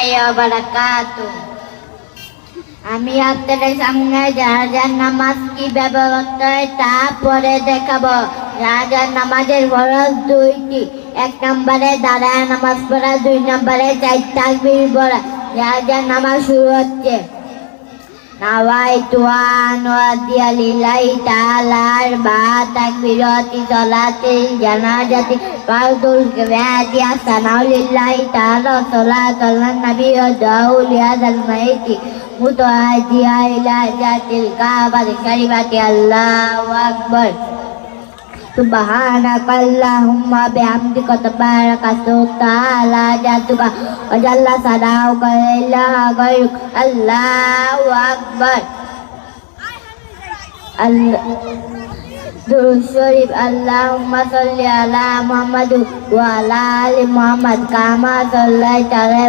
warahmatullahi wabarakatuh. আমি আপনাদের সামনে জানাজার নামাজ কিভাবে পড়তে হয় তা পরে দেখাবো। জানাজার নামাজের ফরজ দুইটি। 1 নম্বরে দাঁড়ায় নামাজ পড়া, 2 নম্বরে 4 তাকবীর পড়া। জানাজার নামাজ শুরু হচ্ছে। নাওয়াইতু আন ওয়াদিয়া লিল্লাহি তাআলা বা তাকবীরাতি সালাতিল জানাজাতি ফারদুল কিফায়াতি সানাউ লিল্লাহি তাআলা সালাতুল নবী ওয়া দাউ লিহাদাল মাইতি মুতাআদিয়া ইলা জাতিল কাবাতি শরীফাতি আল্লাহু আকবার। Subhanakallahumma bihamdika tabarakatu ta'ala jatuka wa jalla sanauka la ilaha ghayruk Allahu akbar. Durud Sharif. Allahumma salli ala Muhammad wa ala ali Muhammad kama sallaita ala